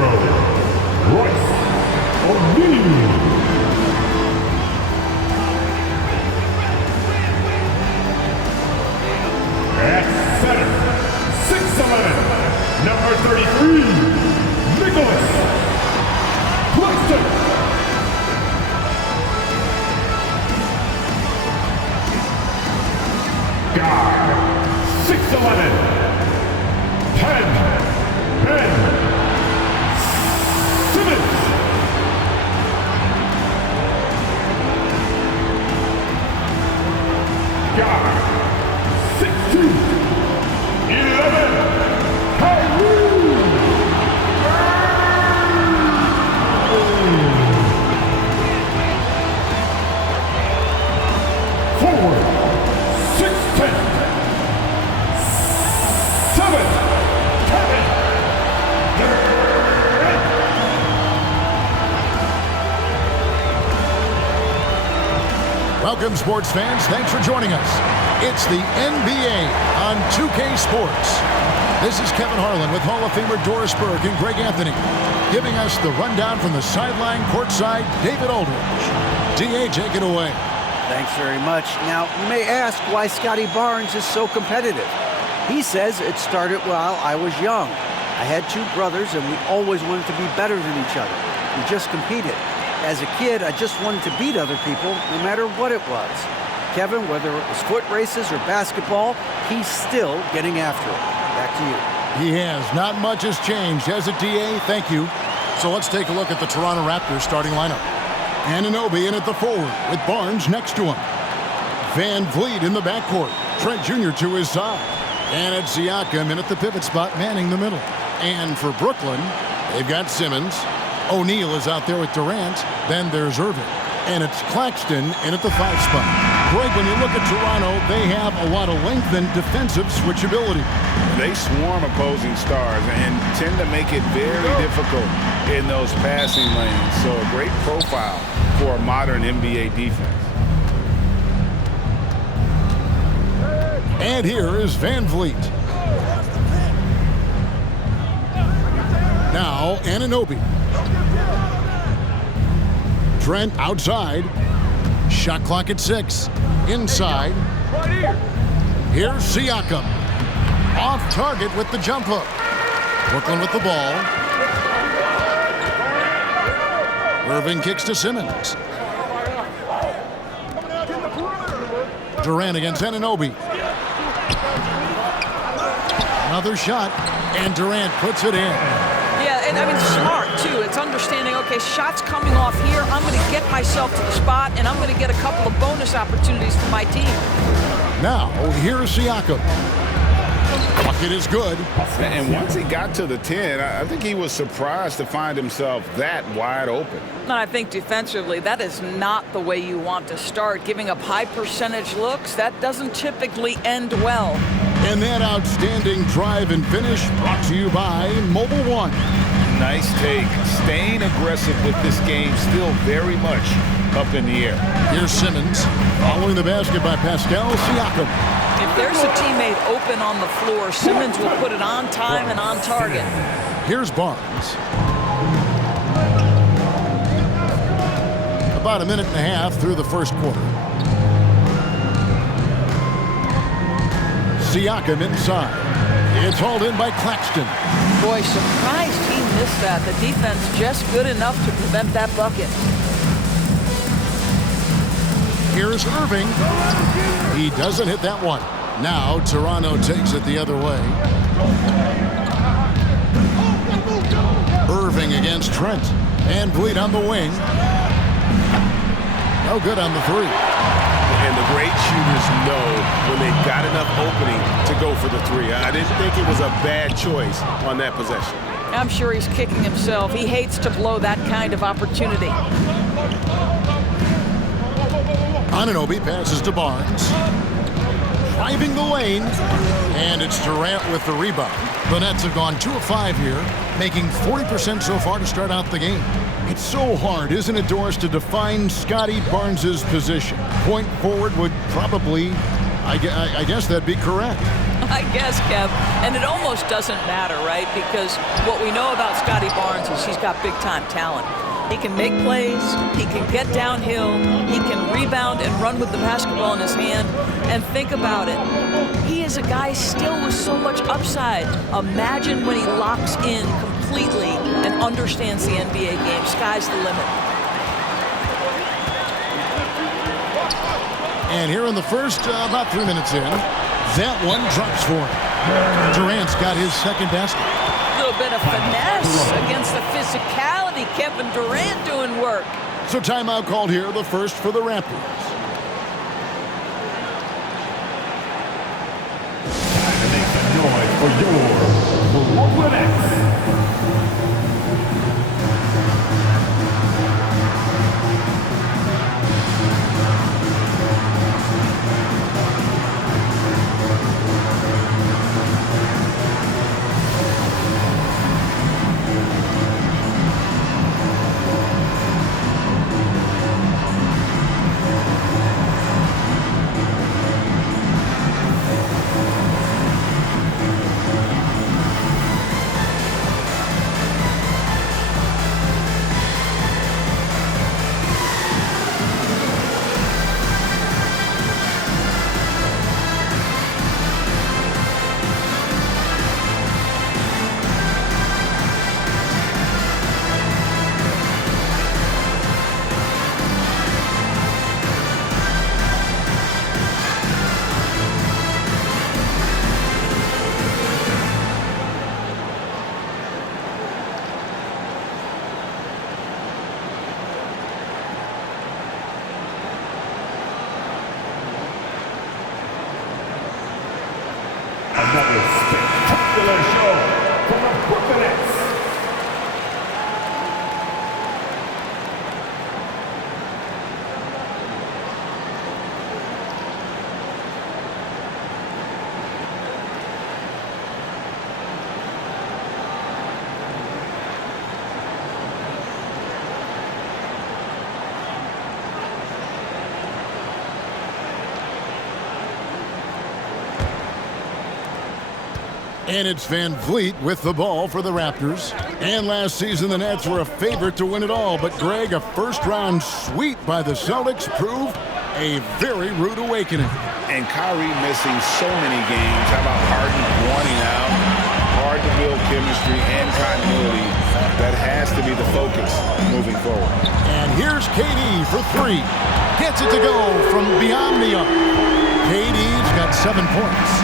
zero, Royce O'Neal. At center, 6'11", number 33, Nicholas Claxton. Guard, 6'11", 10, Ben Simmons. Guard, 6'2", 11, Kyrie. Forward, 6'10", 7, Kevin Durant. Welcome, sports fans. Thanks for joining us. It's the NBA on 2K Sports. This is Kevin Harlan with Hall of Famer Doris Burke and Greg Anthony, giving us the rundown from the sideline courtside, David Aldridge. DA, take it away. Thanks very much. Now, you may ask why Scotty Barnes is so competitive. He says it started while I was young. I had two brothers, and we always wanted to be better than each other. We just competed. As a kid, I just wanted to beat other people, no matter what it was. Kevin, whether it was foot races or basketball, he's still getting after it. Back to you. He has. Not much has changed, has it, DA? Thank you. So let's take a look at the Toronto Raptors starting lineup. Anunoby in at the forward with Barnes next to him. Van Vliet in the backcourt. Trent Jr. to his side. And it's Siakam in at the pivot spot, manning the middle. And for Brooklyn, they've got Simmons. O'Neal is out there with Durant. Then there's Irving. And it's Claxton in at the 5 spot. Greg, when you look at Toronto, they have a lot of length and defensive switchability. They swarm opposing stars and tend to make it very difficult in those passing lanes. So a great profile for a modern NBA defense. And here is Van Vliet. Now Anunoby. Trent outside. Shot clock at 6. Inside. Here's Siakam. Off target with the jump hook. Brooklyn with the ball. Irving kicks to Simmons. Durant against Anunoby. Another shot, and Durant puts it in. Yeah, and I mean, smart, too. It's understanding, okay, shots coming off here. I'm going to get myself to the spot, and I'm going to get a couple of bonus opportunities for my team. Now, here's Siakam. Bucket is good. And once he got to the 10, I think he was surprised to find himself that wide open. And I think defensively, that is not the way you want to start. Giving up high percentage looks, that doesn't typically end well. And that outstanding drive and finish brought to you by Mobile One. Nice take. Staying aggressive with this game, still very much up in the air. Here's Simmons. Following the basket by Pascal Siakam. If there's a teammate open on the floor, Simmons will put it on time and on target. Here's Barnes. About a minute and a half through the first quarter. Siakam inside. It's hauled in by Claxton. Boy, surprised he missed that. The defense just good enough to prevent that bucket. Here's Irving. He doesn't hit that one. Now Toronto takes it the other way. Irving against Trent. And Vliet on the wing. No good on the 3. And the great shooters know when they've got enough opening to go for the 3. I didn't think it was a bad choice on that possession. I'm sure he's kicking himself. He hates to blow that kind of opportunity. Anunoby passes to Barnes. Driving the lane. And it's Durant with the rebound. The Nets have gone 2 of 5 here, making 40% so far to start out the game. It's so hard, isn't it, Doris, to define Scotty Barnes' position? Point forward would probably, I guess that'd be correct. I guess, Kev. And it almost doesn't matter, right? Because what we know about Scotty Barnes is he's got big-time talent. He can make plays, he can get downhill, he can rebound and run with the basketball in his hand. And think about it. He is a guy still with so much upside. Imagine when he locks in completely and understands the NBA game. Sky's the limit. And here in the first, about 3 minutes in, that one drops for him. Durant's got his second basket. A little bit of finesse against the physicality. Kevin Durant doing work. So timeout called here, the first for the Raptors. Time to make some noise for your Brooklyn Nets. Another spectacular show from the Brooklyn Nets. And it's Van Vliet with the ball for the Raptors. And last season, the Nets were a favorite to win it all. But, Greg, a first-round sweep by the Celtics proved a very rude awakening. And Kyrie missing so many games. How about Harden wanting out? Hard to build chemistry and continuity. That has to be the focus moving forward. And here's KD for three. Gets it to go from beyond the arc. KD's got 7 points.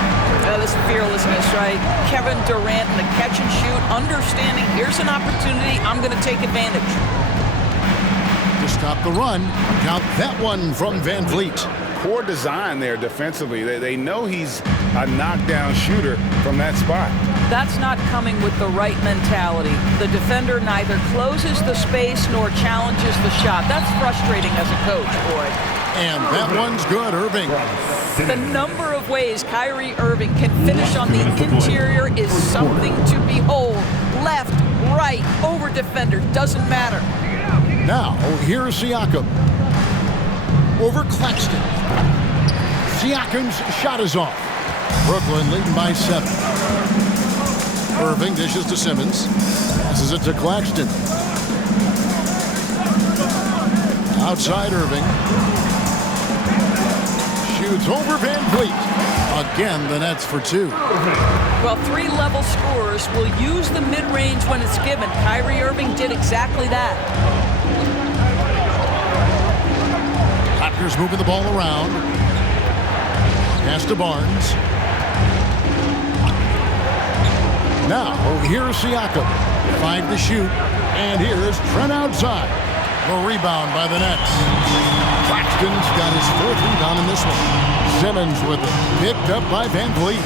This fearlessness, right? Kevin Durant in the catch and shoot, understanding here's an opportunity, I'm going to take advantage. To stop the run, count that one from Van Vliet. Poor design there defensively. They know he's a knockdown shooter from that spot. That's not coming with the right mentality. The defender neither closes the space nor challenges the shot. That's frustrating as a coach, boy. And that one's good, Irving. The number of ways Kyrie Irving can finish on the interior is something to behold. Left, right, over defender, doesn't matter. Now, here's Siakam. Over Claxton. Siakam's shot is off. Brooklyn leading by 7. Irving dishes to Simmons. Passes it to Claxton. Outside Irving. Shoots over Van Vliet. Again, the Nets for 2. Well, 3-level scorers will use the mid-range when it's given. Kyrie Irving did exactly that. Raptors moving the ball around. Pass to Barnes. Now, here's Siakam. 5 to shoot. And here's Trent outside. The rebound by the Nets. Claxton's got his 4th rebound in this one. Simmons with it. Picked up by Van Vliet.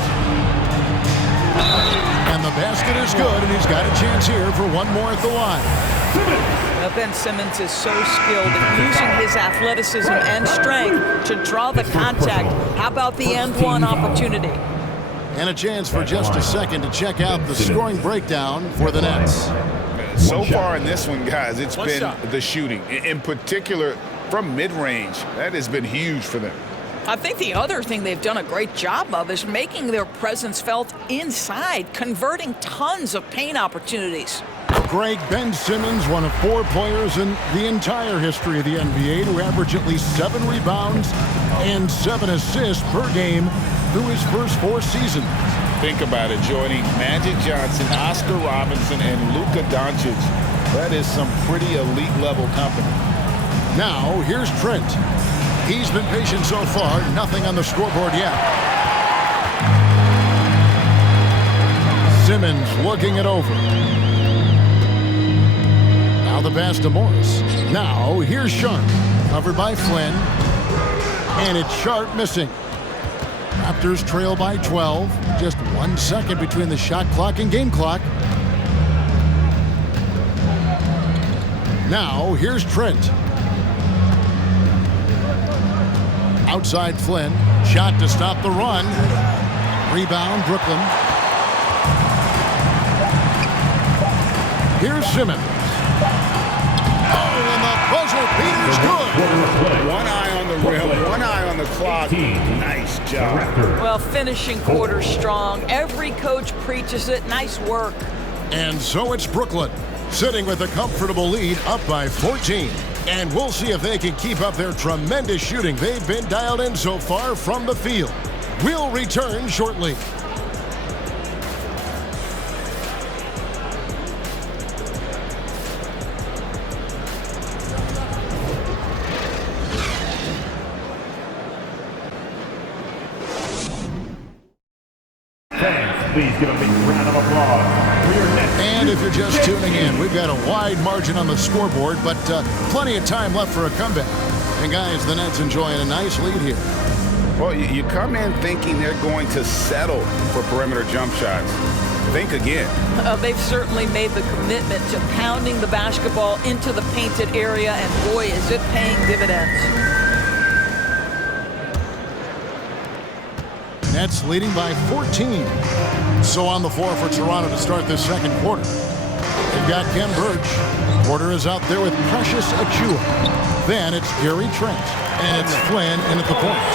And the basket is good, and he's got a chance here for one more at the line. Now Ben Simmons is so skilled at using his athleticism and strength to draw the contact. How about the and one opportunity? And a chance for just a second to check out the scoring breakdown for the Nets. So far in this one, guys, it's been the shooting. In particular, from mid-range, that has been huge for them. I think the other thing they've done a great job of is making their presence felt inside, converting tons of paint opportunities. Greg, Ben Simmons, one of 4 players in the entire history of the NBA to average at least 7 rebounds and 7 assists per game through his first 4 seasons. Think about it, joining Magic Johnson, Oscar Robinson, and Luka Doncic. That is some pretty elite level company. Now, here's Trent. He's been patient so far, nothing on the scoreboard yet. Simmons looking it over. Now the pass to Morris. Now, here's Sharp. Covered by Flynn. And it's Sharp missing. Raptors trail by 12. Just 1 second between the shot clock and game clock. Now, here's Trent. Outside Flynn. Shot to stop the run. Rebound, Brooklyn. Here's Simmons. Oh, and the buzzer beater's good. One eye on the rim, one eye on the clock. Nice job. Well, finishing quarter strong. Every coach preaches it. Nice work. And so it's Brooklyn, sitting with a comfortable lead, up by 14. And we'll see if they can keep up their tremendous shooting they've been dialed in so far from the field. We'll return shortly. Please give a big round of applause for your Nets. And if you're just tuning in, we've got a wide margin on the scoreboard, but plenty of time left for a comeback. And guys, the Nets enjoying a nice lead here. Well, you come in thinking they're going to settle for perimeter jump shots. Think again. They've certainly made the commitment to pounding the basketball into the painted area, and boy, is it paying dividends. Nets leading by 14. So on the floor for Toronto to start this second quarter. They've got Kem Birch. Porter is out there with Precious Achiuwa. Then it's Gary Trent. And it's Flynn in at the point.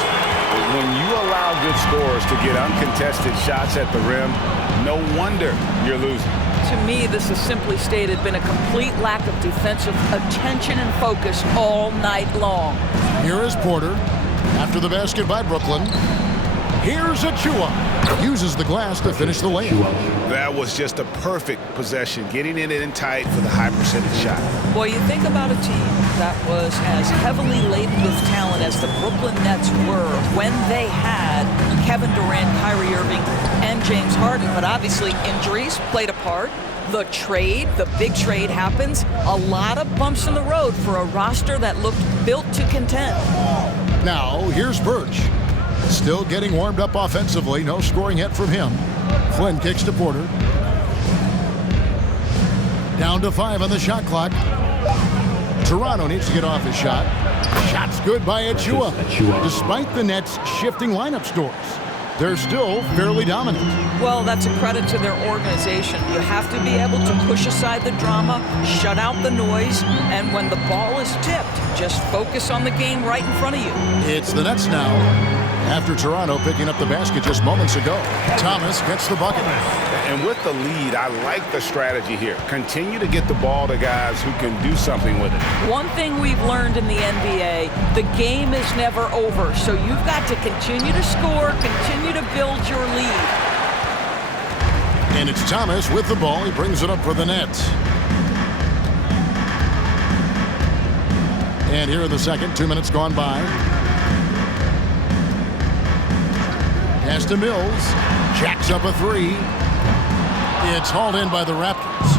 When you allow good scorers to get uncontested shots at the rim, no wonder you're losing. To me, this has simply stated been a complete lack of defensive attention and focus all night long. Here is Porter. After the basket by Brooklyn. Here's Achiuwa. Uses the glass to finish the layup. That was just a perfect possession, getting it in tight for the high percentage shot. Boy, you think about a team that was as heavily laden with talent as the Brooklyn Nets were when they had Kevin Durant, Kyrie Irving, and James Harden. But obviously injuries played a part. The trade, the big trade happens. A lot of bumps in the road for a roster that looked built to contend. Now, here's Birch. Still getting warmed up offensively. No scoring yet from him. Flynn kicks to Porter. Down to 5 on the shot clock. Toronto needs to get off his shot. Shot's good by Achiuwa. Despite the Nets' shifting lineup scores, they're still fairly dominant. Well, that's a credit to their organization. You have to be able to push aside the drama, shut out the noise, and when the ball is tipped, just focus on the game right in front of you. It's the Nets now. After Toronto picking up the basket just moments ago. Thomas gets the bucket. And with the lead, I like the strategy here. Continue to get the ball to guys who can do something with it. One thing we've learned in the NBA, the game is never over. So you've got to continue to score, continue to build your lead. And it's Thomas with the ball. He brings it up for the Nets. And here in the second, 2 minutes gone by. Pass to Mills. Jacks up a 3. It's hauled in by the Raptors.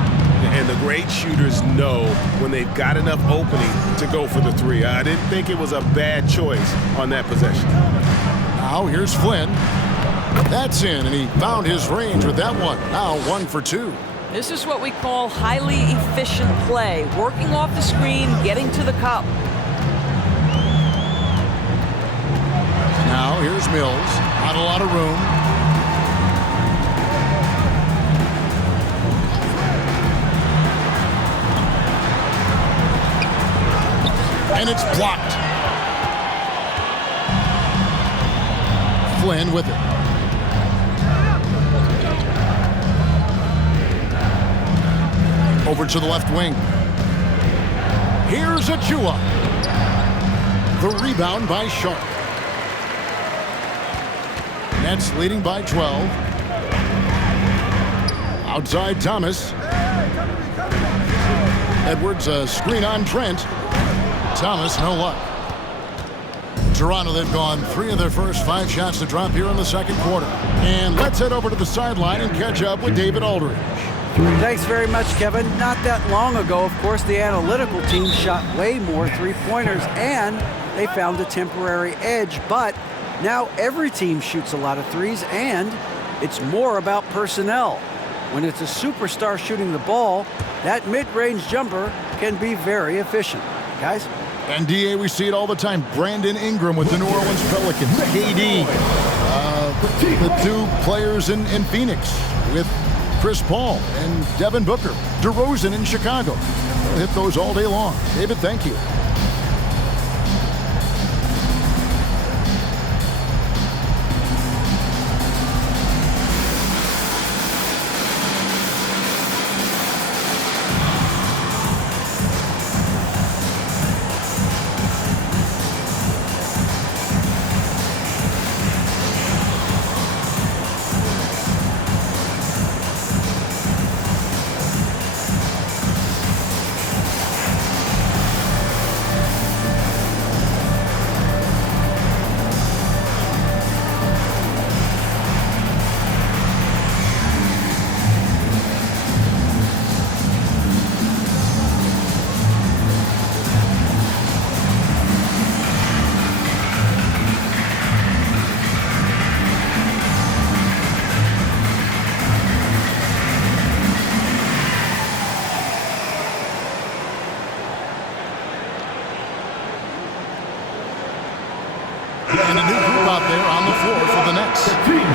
And the great shooters know when they've got enough opening to go for the 3. I didn't think it was a bad choice on that possession. Now here's Flynn. That's in, and he found his range with that one. Now 1 for 2. This is what we call highly efficient play. Working off the screen, getting to the cup. Now here's Mills. Not a lot of room. And it's blocked. Flynn with it. Over to the left wing. Here's Achua. The rebound by Sharp. Nets leading by 12. Outside Thomas. Edwards, a screen on Trent. Thomas, no luck. Toronto, they've gone 3 of their first 5 shots to drop here in the second quarter. And let's head over to the sideline and catch up with David Aldridge. Thanks very much, Kevin. Not that long ago, of course, the analytical team shot way more three-pointers, and they found a temporary edge. But now every team shoots a lot of threes, and it's more about personnel. When it's a superstar shooting the ball, that mid-range jumper can be very efficient. Guys? And DA, we see it all the time. Brandon Ingram with the New Orleans Pelicans. KD. The 2 players in Phoenix with Chris Paul and Devin Booker. DeRozan in Chicago. We'll hit those all day long. David, thank you. And a new group out there on the floor for the Nets.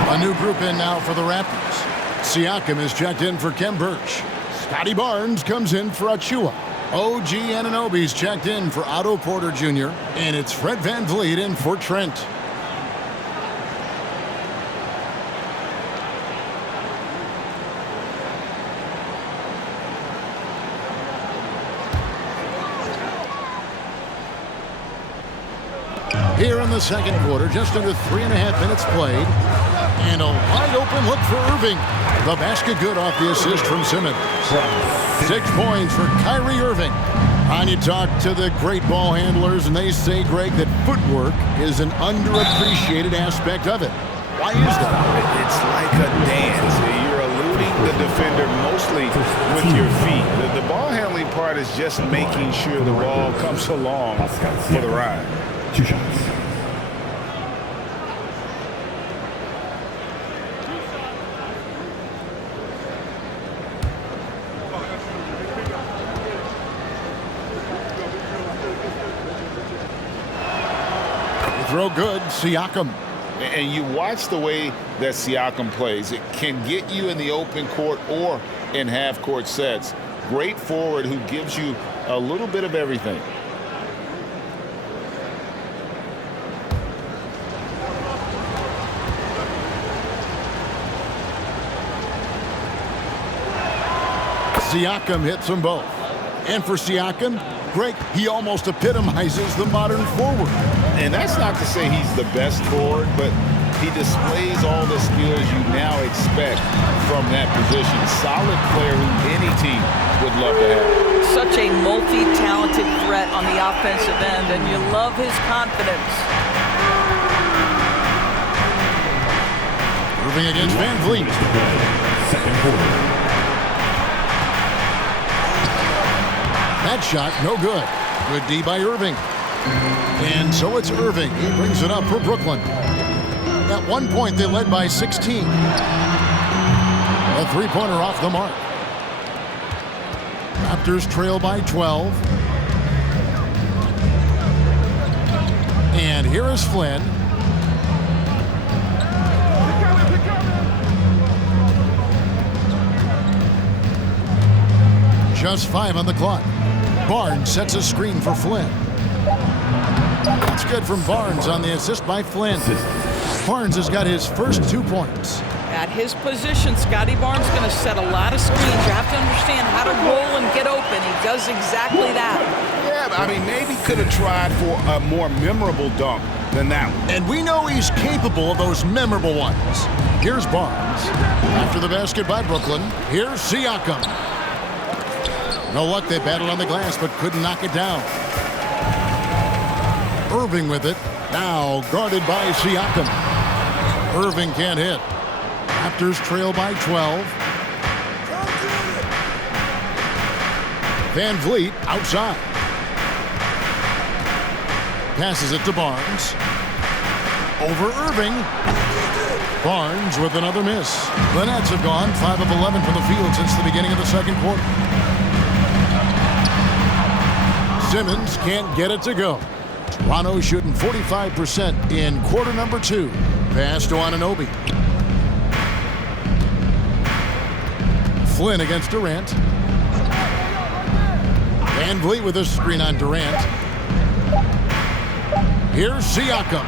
A new group in now for the Raptors. Siakam is checked in for Kem Birch. Scotty Barnes comes in for Achua. OG Anunoby's checked in for Otto Porter Jr. And it's Fred VanVleet in for Trent. Here in the second quarter, just under 3.5 minutes played. And a wide open look for Irving. The basket good off the assist from Simmons. 6 points for Kyrie Irving. And you talk to the great ball handlers, and they say, Greg, that footwork is an underappreciated aspect of it. Why is that? It's like a dance. You're eluding the defender mostly with your feet. The ball handling part is just making sure the ball comes along for the ride. 2 shots. Throw good, Siakam. And you watch the way that Siakam plays. It can get you in the open court or in half-court sets. Great forward who gives you a little bit of everything. Siakam hits them both. And for Siakam, Greg, he almost epitomizes the modern forward. And that's not to say he's the best forward, but he displays all the skills you now expect from that position. Solid player who any team would love to have. Such a multi-talented threat on the offensive end, and you love his confidence. Moving against VanVleet. Second quarter. That shot, no good. Good D by Irving. And so it's Irving. He brings it up for Brooklyn. At one point, they led by 16. A three-pointer off the mark. Raptors trail by 12. And here is Flynn. Just 5 on the clock. Barnes sets a screen for Flynn. It's good from Barnes on the assist by Flynn. Barnes has got his first 2 points. At his position, Scotty Barnes going to set a lot of screens. You have to understand how to roll and get open. He does exactly that. Yeah, but I mean, maybe could have tried for a more memorable dunk than that one. And we know he's capable of those memorable ones. Here's Barnes. After the basket by Brooklyn, here's Siakam. No luck, they battled on the glass, but couldn't knock it down. Irving with it. Now guarded by Siakam. Irving can't hit. Raptors trail by 12. Van Vliet outside. Passes it to Barnes. Over Irving. Barnes with another miss. The Nets have gone 5 of 11 from the field since the beginning of the second quarter. Simmons can't get it to go. Toronto shooting 45% in quarter number 2. Pass to Anunoby. Flynn against Durant. Van Vliet with a screen on Durant. Here's Siakam.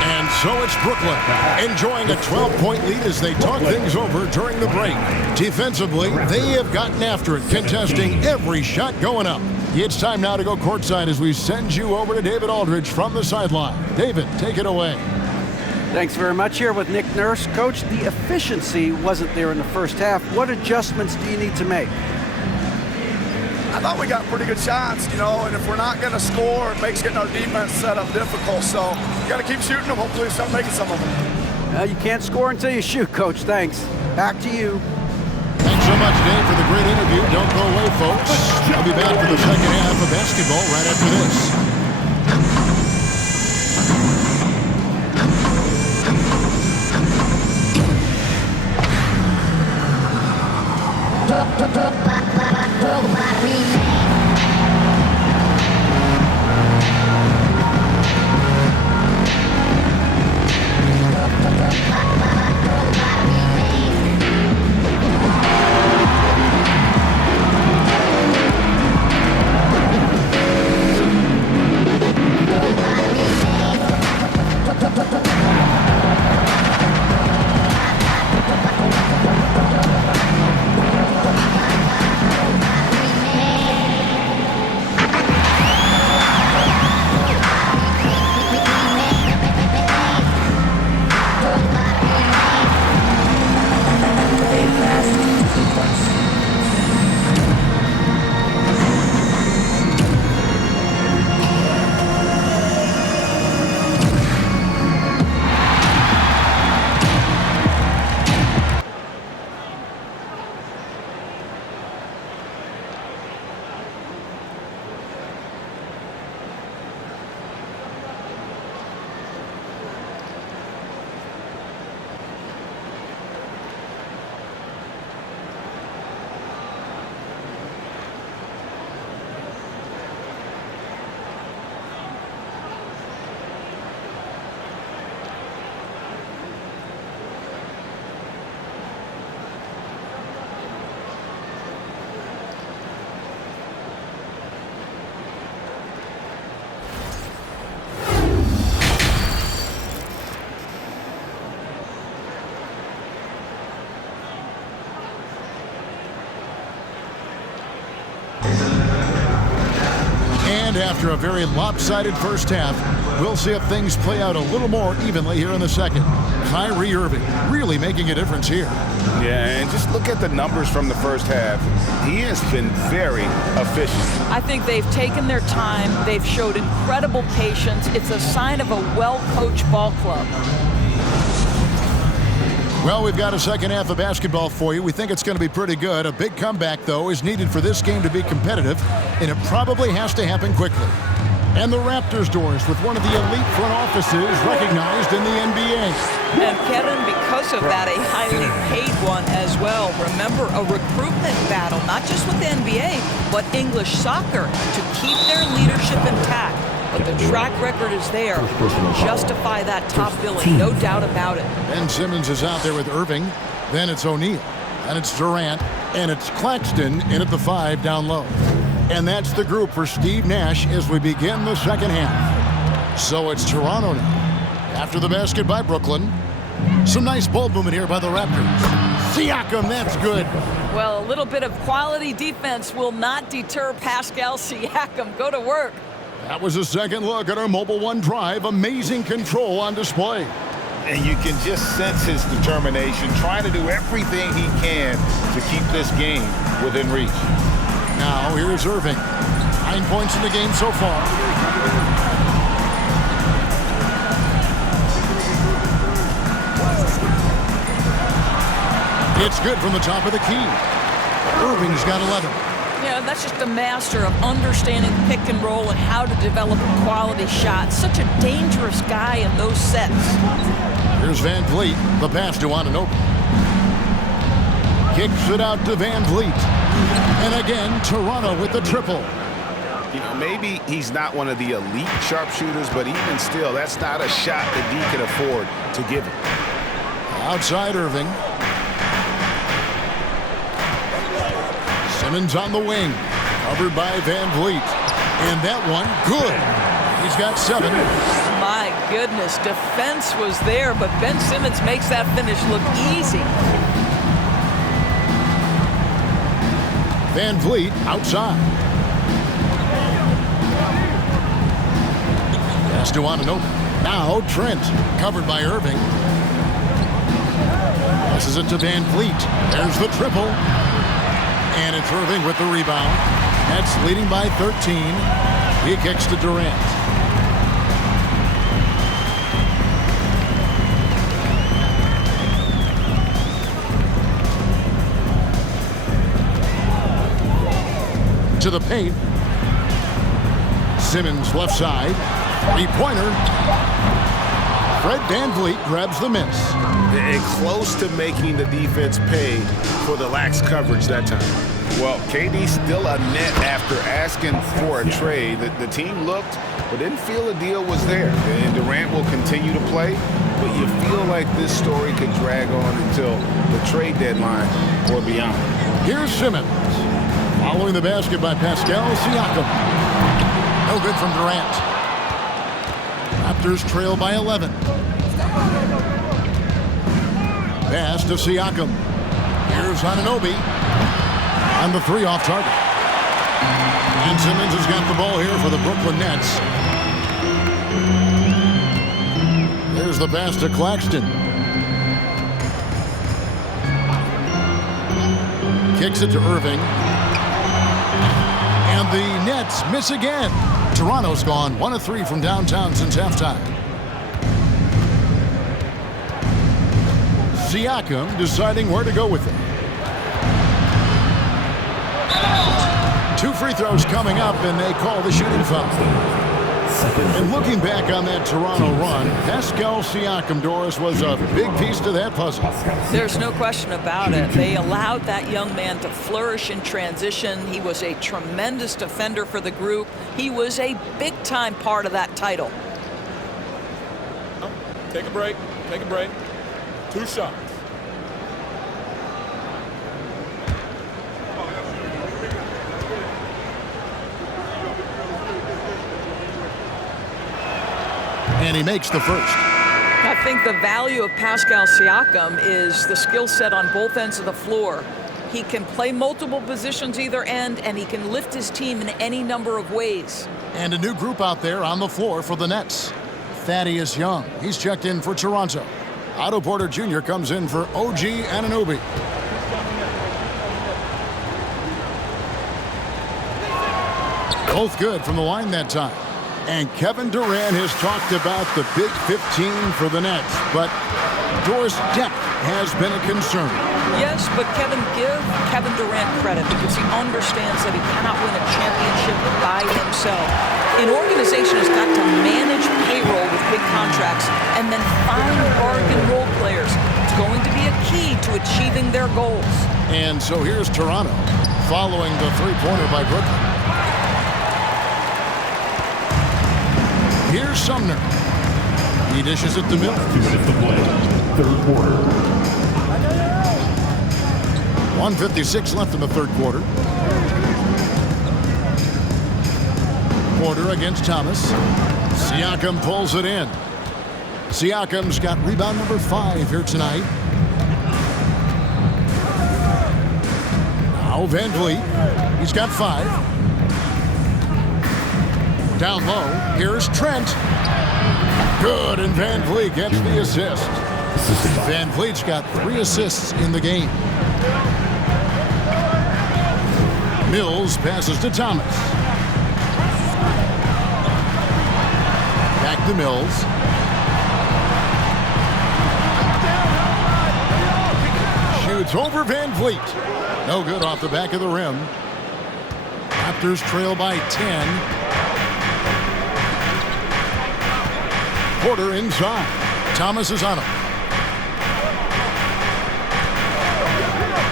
And so it's Brooklyn enjoying a 12-point lead as they talk things over during the break. Defensively, they have gotten after it, contesting every shot going up. It's time now to go courtside as we send you over to David Aldridge from the sideline. David, take it away. Thanks very much. Here with Nick Nurse. Coach, the efficiency wasn't there in the first half. What adjustments do you need to make? I thought we got pretty good shots, and if we're not going to score, it makes getting our defense set up difficult. So you got to keep shooting them. Hopefully start making some of them. You can't score until you shoot, Coach. Thanks. Back to you. Thanks so much, Dave, for the great interview. Don't go away, folks. I'll be back for the second half of basketball right after this. And after a very lopsided first half, we'll see if things play out a little more evenly here in the second. Kyrie Irving really making a difference here. Yeah, and just look at the numbers from the first half. He has been very efficient. I think they've taken their time. They've showed incredible patience. It's a sign of a well-coached ball club. Well, we've got a second half of basketball for you. We think it's going to be pretty good. A big comeback, though, is needed for this game to be competitive, and it probably has to happen quickly. And the Raptors doors with one of the elite front offices recognized in the NBA. And Kevin, because of that, a highly paid one as well. Remember, a recruitment battle, not just with the NBA, but English soccer to keep their leadership intact. But the track record is there to justify that top billing, no doubt about it. Ben Simmons is out there with Irving. Then it's O'Neal. And it's Durant. And it's Claxton in at the 5 down low. And that's the group for Steve Nash as we begin the second half. So it's Toronto now. After the basket by Brooklyn. Some nice ball movement here by the Raptors. Siakam, that's good. Well, a little bit of quality defense will not deter Pascal Siakam. Go to work. That was a second look at our Mobile One drive. Amazing control on display. And you can just sense his determination, trying to do everything he can to keep this game within reach. Now, here's Irving. 9 points in the game so far. It's good from the top of the key. Irving's got 11. Yeah, that's just a master of understanding pick and roll and how to develop a quality shot. Such a dangerous guy in those sets. Here's Van Vliet. The pass to Anunoby. Kicks it out to Van Vliet. And again, Toronto with the triple. You know, maybe he's not one of the elite sharpshooters, but even still, that's not a shot that he can afford to give him. Outside Irving. Simmons on the wing. Covered by Van Vliet. And that one, good. He's got 7. My goodness, defense was there, but Ben Simmons makes that finish look easy. Van Vliet outside. Pass to Anunoby. Now Trent, covered by Irving. Passes it to Van Vliet. There's the triple. And it's Irving with the rebound. Nets leading by 13. He kicks to Durant. To the paint. Simmons left side. Three-pointer. Fred VanVleet grabs the miss. And close to making the defense pay for the lax coverage that time. Well, KD still a net after asking for a trade. The team looked, but didn't feel the deal was there. And Durant will continue to play, but you feel like this story could drag on until the trade deadline or beyond. Here's Simmons. Following the basket by Pascal Siakam. No good from Durant. Raptors trail by 11. Pass to Siakam. Here's Anunoby. On the 3 off target. And Simmons has got the ball here for the Brooklyn Nets. There's the pass to Claxton. Kicks it to Irving. And the Nets miss again. Toronto's gone 1 of 3 from downtown since halftime. Siakam deciding where to go with it. 2 free throws coming up, and they call the shooting foul. And looking back on that Toronto run, Pascal Siakam, Doris, was a big piece to that puzzle. There's no question about it. They allowed that young man to flourish in transition. He was a tremendous defender for the group. He was a big-time part of that title. Take a break. Take a break. 2 shots. And he makes the first. I think the value of Pascal Siakam is the skill set on both ends of the floor. He can play multiple positions either end, and he can lift his team in any number of ways. And a new group out there on the floor for the Nets. Thaddeus Young, he's checked in for Toronto. Otto Porter Jr. comes in for OG Anunoby. Both good from the line that time. And Kevin Durant has talked about the Big 15 for the Nets, but Doris, depth has been a concern. Yes, but give Kevin Durant credit because he understands that he cannot win a championship by himself. An organization has got to manage payroll with big contracts and then find bargain role players. It's going to be a key to achieving their goals. And so here's Toronto following the three-pointer by Brooklyn. Here's Sumner. He dishes it to Miller. 2 minutes to play. Third quarter. 1:56 left in the third quarter. Porter against Thomas. Siakam pulls it in. Siakam's got rebound number 5 here tonight. Now Van Vliet. He's got 5. Down low. Here's Trent. Good, and Van Vliet gets the assist. Van Vliet's got 3 assists in the game. Mills passes to Thomas. Back to Mills. Shoots over Van Vliet. No good off the back of the rim. Raptors trail by 10. Porter inside. Thomas is on him.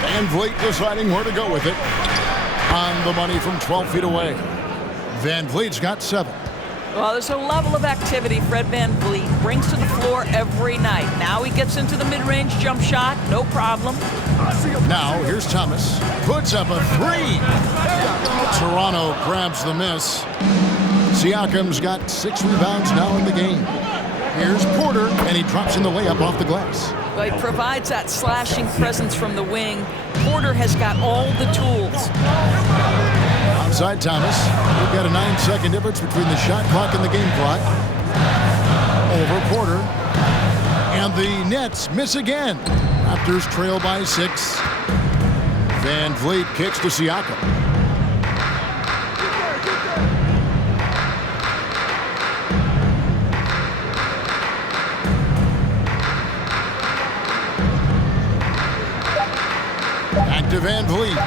Van Vliet deciding where to go with it. On the money from 12 feet away. Van Vliet's got 7. Well, there's a level of activity Fred Van Vliet brings to the floor every night. Now he gets into the mid-range jump shot, no problem. Now here's Thomas. Puts up a 3. Toronto grabs the miss. Siakam's got 6 rebounds now in the game. Here's Porter, and he drops in the layup off the glass. Well, he provides that slashing presence from the wing. Porter has got all the tools. Outside Thomas. We've got a 9-second difference between the shot clock and the game clock. Over Porter. And the Nets miss again. Raptors trail by 6. Van Vliet kicks to Siakam. Back to Van Vliet.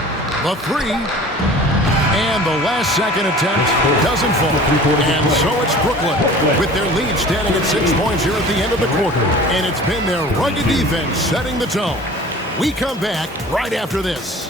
The 3. And the last second attempt doesn't fall. And so it's Brooklyn with their lead standing at 6 points here at the end of the quarter. And it's been their rugged defense setting the tone. We come back right after this.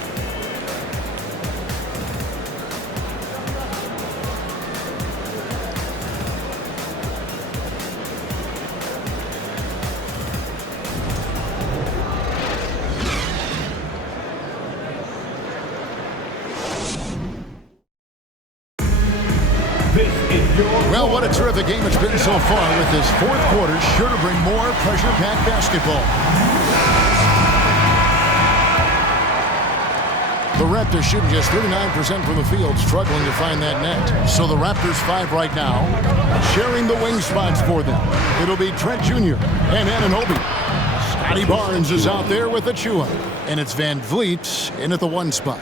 Well, what a terrific game it's been so far, with this 4th quarter sure to bring more pressure-packed basketball. The Raptors shooting just 39% from the field, struggling to find that net. So the Raptors 5 right now, sharing the wing spots for them. It'll be Trent Jr. and Anunoby. Scotty Barnes is out there with Achua. And it's Van Vliet in at the 1 spot.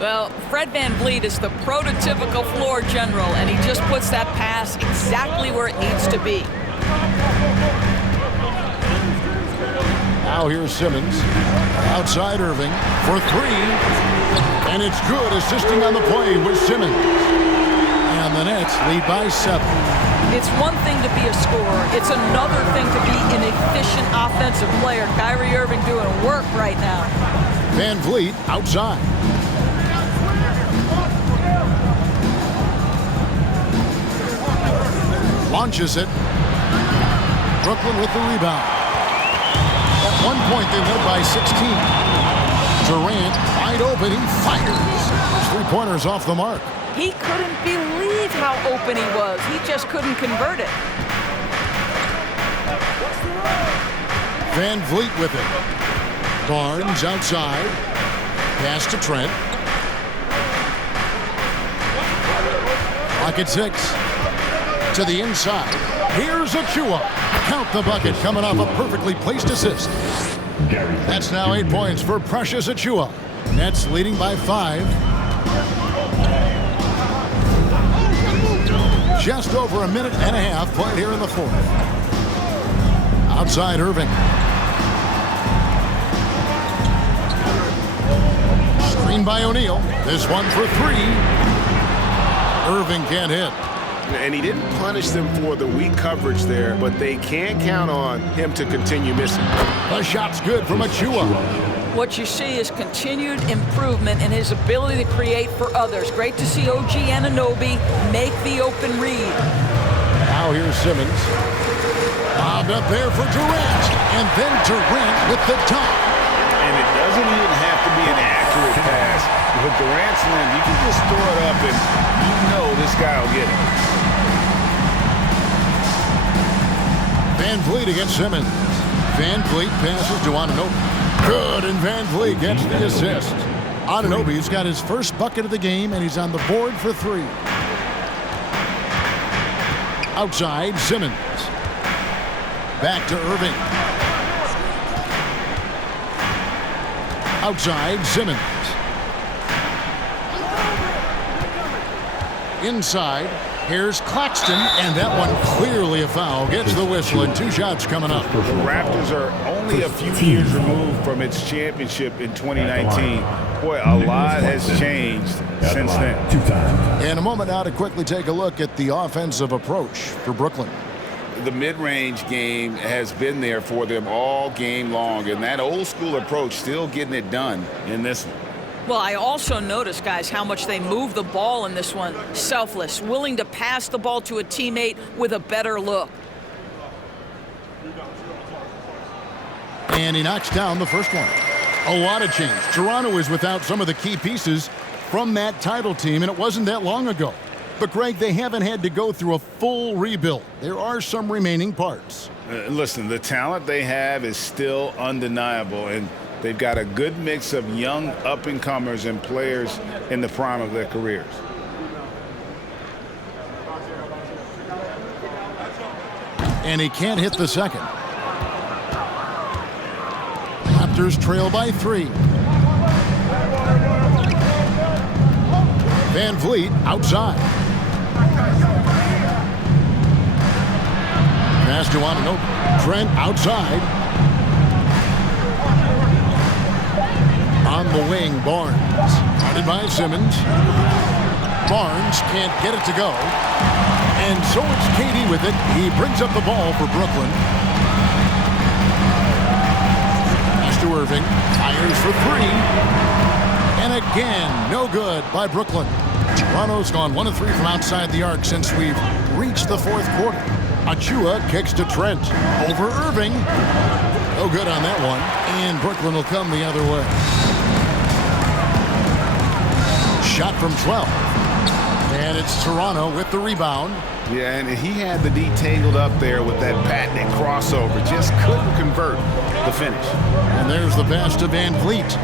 Well, Fred Van Vliet is the prototypical floor general, and he just puts that pass exactly where it needs to be. Now here's Simmons. Outside Irving for 3. And it's good, assisting on the play with Simmons. And the Nets lead by 7. It's one thing to be a scorer. It's another thing to be an efficient offensive player. Kyrie Irving doing work right now. Van Vliet outside. Launches it. Brooklyn with the rebound. At one point, they led by 16. Durant, wide open, he fires. 3-pointers off the mark. He couldn't believe how open he was. He just couldn't convert it. Van Vliet with it. Barnes outside. Pass to Trent. Clock at 6. To the inside. Here's Achua. Count the bucket, coming off a perfectly placed assist. That's now 8 points for Precious Achua. Nets leading by 5. Just over a minute and a half played here in the 4th. Outside Irving. Screen by O'Neal. This one for 3. Irving can't hit. And he didn't punish them for the weak coverage there, but they can't count on him to continue missing. The shot's good from Achua. What you see is continued improvement in his ability to create for others. Great to see OG Anunoby make the open read. Now here's Simmons. Bobbed up there for Durant. And then Durant with the top. And it doesn't even have to be an accurate pass. With Durant's length, you can just throw it up and you know this guy will get it. Van Van Vliet against Simmons. Van Vliet passes to Anunoby. Good, and Van Vliet gets the assist. Anunoby's got his first bucket of the game, and he's on the board for 3. Outside, Simmons. Back to Irving. Outside, Simmons. Inside, here's Claxton, and that one clearly a foul. Gets the whistle, and 2 shots coming up. The Raptors are only a few years removed from its championship in 2019. Boy, a lot has changed since then. In a moment now to quickly take a look at the offensive approach for Brooklyn. The mid-range game has been there for them all game long, and that old-school approach still getting it done in this one. Well, I also noticed, guys, how much they move the ball in this one. Selfless, willing to pass the ball to a teammate with a better look. And he knocks down the first one. A lot of change. Toronto is without some of the key pieces from that title team, and it wasn't that long ago. But, Greg, they haven't had to go through a full rebuild. There are some remaining parts. Listen, the talent they have is still undeniable, and they've got a good mix of young up-and-comers and players in the prime of their careers. And he can't hit the second. Raptors trail by 3. Van Vliet outside. Pass to Anunoby. Trent outside. On the wing, Barnes. Guarded by Simmons. Barnes can't get it to go. And so it's KD with it. He brings up the ball for Brooklyn. Pass to Irving. Fires for 3. And again, no good by Brooklyn. Toronto's gone 1 of 3 from outside the arc since we've reached the 4th quarter. Achua kicks to Trent. Over Irving. No good on that one. And Brooklyn will come the other way. Shot from 12. And it's Toronto with the rebound. Yeah, and he had the D tangled up there with that patented crossover. Just couldn't convert the finish. And there's the pass to Van Vliet.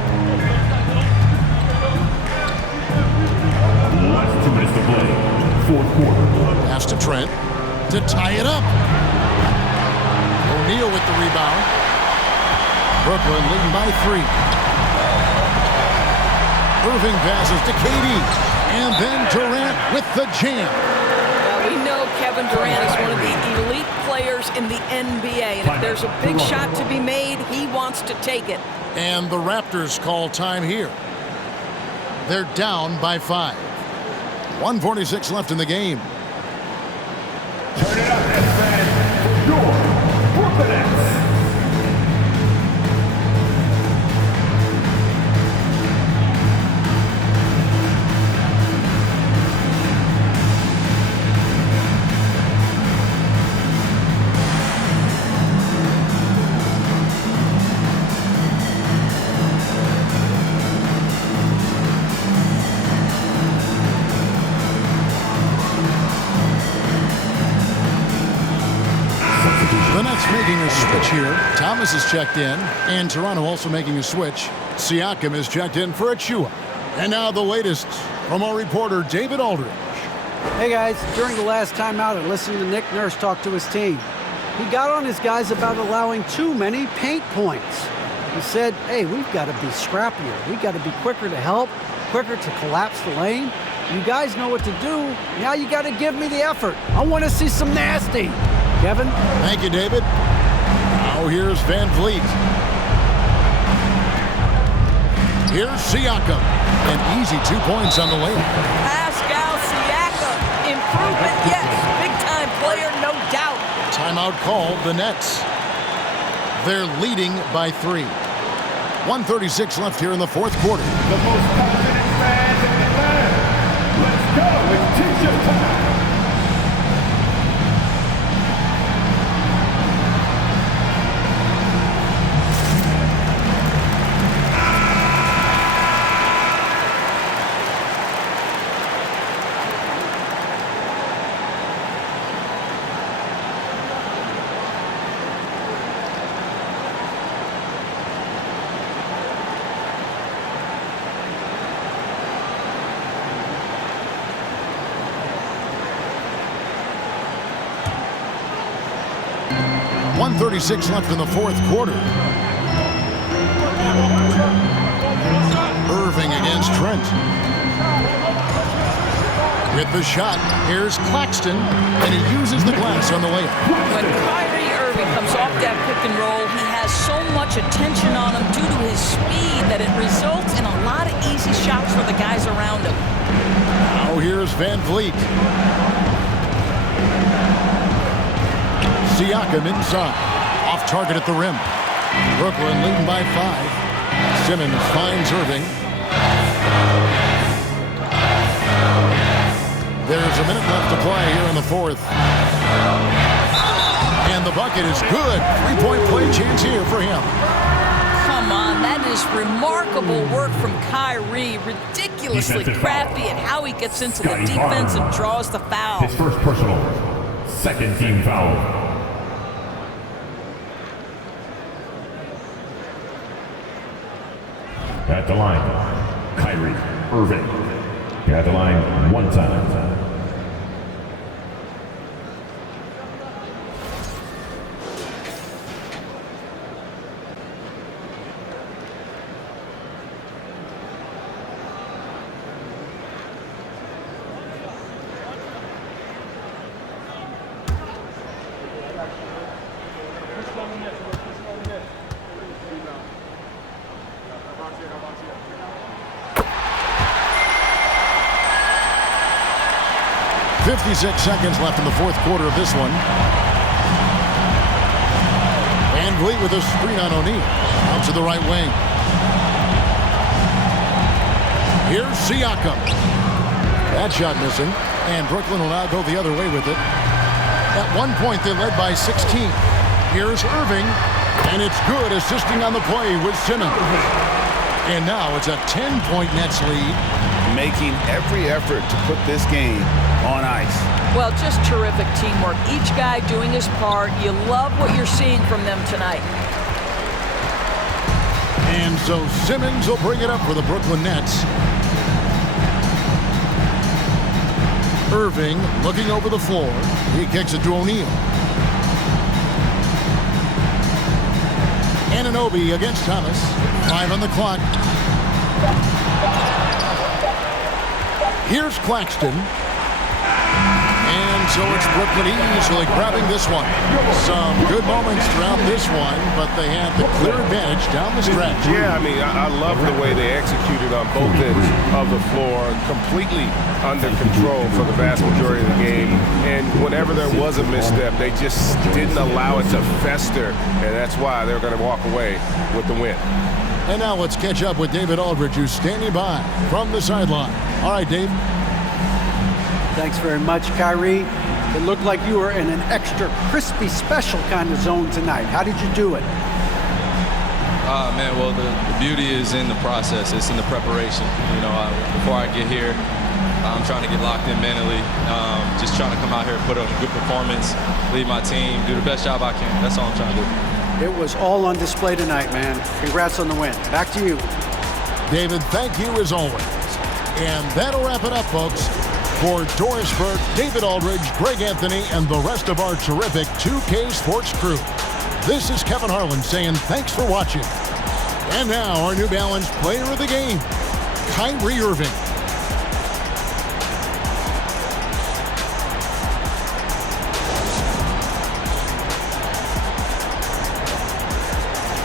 Less than 2 minutes to play. 4th quarter. Pass to Trent to tie it up. O'Neal with the rebound. Brooklyn leading by 3. Irving passes to KD. And then Durant with the jam. Now, we know Kevin Durant is one of the elite players in the NBA. And if there's a big shot to be made, he wants to take it. And the Raptors call time here. They're down by 5. 1:46 left in the game. Turn it up, Nets fans. Your Brooklyn Nets. Making a switch here. Thomas is checked in, and Toronto also making a switch. Siakam is checked in for Achua. And now the latest from our reporter, David Aldridge. Hey guys, during the last timeout, I listened to Nick Nurse talk to his team. He got on his guys about allowing too many paint points. He said, hey, we've got to be scrappier. We've got to be quicker to help, quicker to collapse the lane. You guys know what to do. Now you got to give me the effort. I want to see some nasty. Kevin? Thank you, David. Now here's Van Vliet. Here's Siakam. An easy 2 points on the layup. Pascal Siakam. Improvement, yes. Big-time player, no doubt. Timeout called the Nets. They're leading by 3. 1:36 left here in the 4th quarter. The most confident fans in the land. Let's go. It's t-shirt time. 1:36 left in the fourth quarter. Irving against Trent. With the shot, here's Claxton, and he uses the glass on the layup. When Kyrie Irving comes off that pick and roll, he has so much attention on him due to his speed that it results in a lot of easy shots for the guys around him. Now here's Van Vliet. Siakam inside. Off target at the rim. Brooklyn leading by 5. Simmons finds Irving. There's a minute left to play here in the fourth. And the bucket is good. 3-point play chance here for him. Come on, that is remarkable work from Kyrie. Ridiculously crafty at how he gets into the defense and draws the foul. His first personal. Second team foul. At the line, Kyrie Irving. At the line one time. .56 seconds left in the fourth quarter of this one. Van Vliet with a screen on O'Neal. Out to the right wing. Here's Siakam. That shot missing. And Brooklyn will now go the other way with it. At one point, they led by 16. Here's Irving. And it's good, assisting on the play with Simmons. And now it's a 10-point Nets lead. Making every effort to put this game on ice. Well, just terrific teamwork. Each guy doing his part. You love what you're seeing from them tonight. And so Simmons will bring it up for the Brooklyn Nets. Irving looking over the floor. He kicks it to O'Neal. Anunoby against Thomas. 5 on the clock. Here's Claxton. And so it's Brooklyn easily grabbing this one. Some good moments throughout this one, but they had the clear advantage down the stretch. Yeah, I mean, I love the way they executed on both ends of the floor, completely under control for the vast majority of the game. And whenever there was a misstep, they just didn't allow it to fester, and that's why they're going to walk away with the win. And now let's catch up with David Aldridge, who's standing by from the sideline. All right, Dave. Thanks very much, Kyrie. It looked like you were in an extra crispy special kind of zone tonight. How did you do it? Man, well, the beauty is in the process. It's in the preparation. You know, before I get here, I'm trying to get locked in mentally. Just trying to come out here and put on a good performance, lead my team, do the best job I can. That's all I'm trying to do. It was all on display tonight, man. Congrats on the win. Back to you. David, thank you as always. And that'll wrap it up, folks. For Doris Burke, David Aldridge, Greg Anthony, and the rest of our terrific 2K Sports crew, this is Kevin Harlan saying thanks for watching. And now our New Balance player of the game, Kyrie Irving.